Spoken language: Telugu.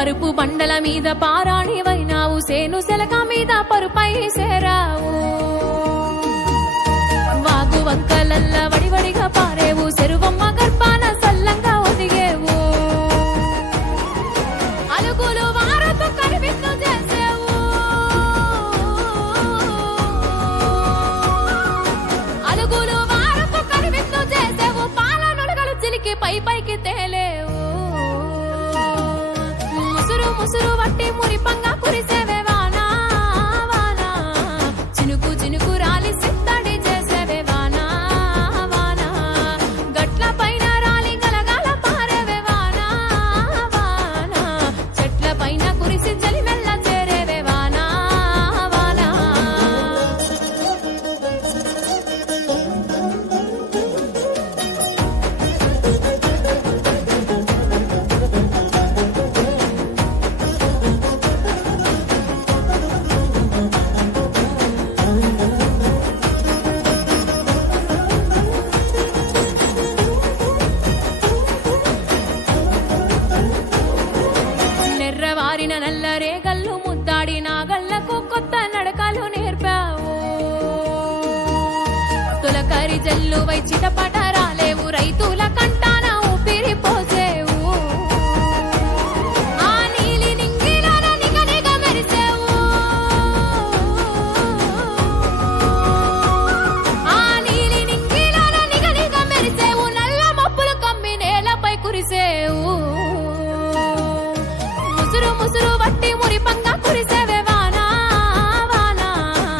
పరుపు బండల మీద పారాణివైనావు, సేను సెలక మీద పరుపై సేరావు. వాగు వంకలల్ల వడివడిగా పారేవు, చెరువమ్మ గర్భాన సల్లంగా ఒదిగేవు. అలుగులు వారతో కనివిందు చేసేవు, అలుగులు వారతో కనివిందు చేసేవు. పాల నుడగలు చిలికి పై పైకి తేలేవు. ముసురు ముసురు వట్టి మురిపంగా కురిసేవే వానా వానా, చినుకు చినుకు రాలి సిత్తడి చేసేవే వానా వానా. గట్ల పైన రాలి గలగాల పారేవే వానా వానా, చెట్ల పైన కురిసి చలి మెల్ల చేరేవే వానా వానా. నెర్రవారిన నల్లరే గల్లు ముద్దాడి నాగళ్లకు కొత్త నడకలు నేర్పావు. తులకరి జల్లు వై చిటపట